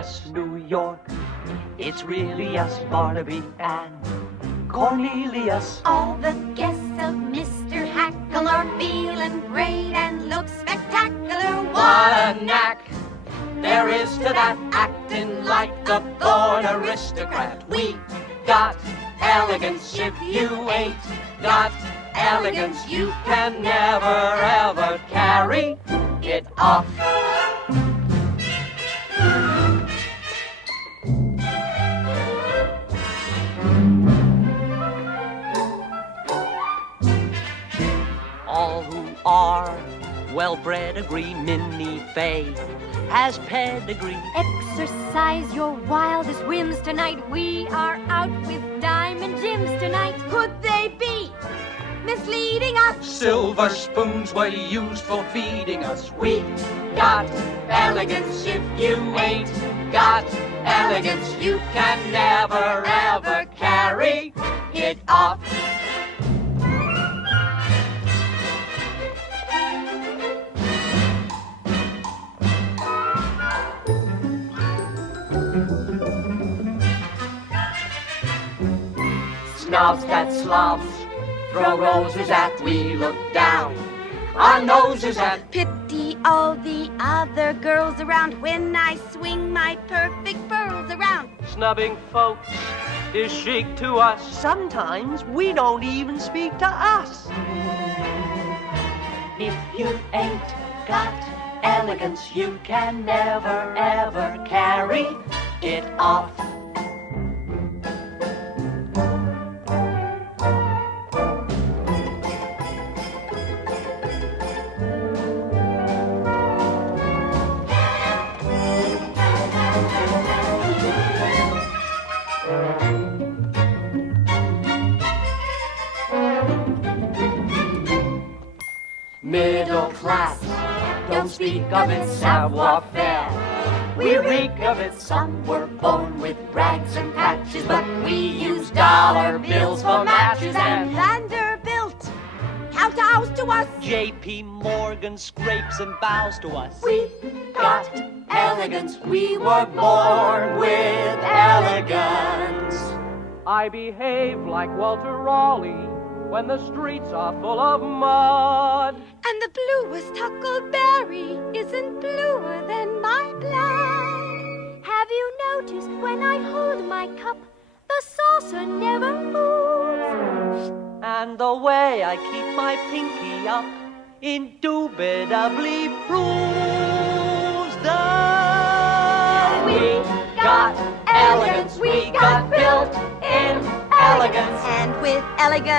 yes, New York. It's really us, Barnaby and Cornelius. All the guests of Mr. Hackle are feeling great and look spectacular. What a knack there is to that, acting like a born aristocrat. We got elegance. If you ain't got elegance, you can never ever carry it off. All who are well-bred agree Minnie Fay has pedigree. Exercise your wildest whims tonight. We are out with Diamond Jims tonight. Could they be misleading us? Silver spoons were used for feeding us. We got elegance. If you ain't got elegance, you can never ever carry it off. Snobs that slobs throw roses at, we look down our noses at. Pity all the other girls around when I swing my perfect pearls around. Snubbing folks is chic to us. Sometimes we don't even speak to us. If you ain't got elegance, you can never ever carry it off. Middle class, don't speak of it, savoir-faire. We reek of it. Some were born with rags and patches, but we use dollar bills for matches. And Vanderbilt kowtows to us. J.P. Morgan scrapes and bows to us. We got elegance. We were born with elegance. I behave like Walter Raleigh when the streets are full of mud. And the bluest huckleberry isn't bluer than my blood. Have you noticed when I hold my cup, the saucer never moves? And the way I keep my pinky up indubitably proves that we got elegance. We got built in elegance. And with elegance.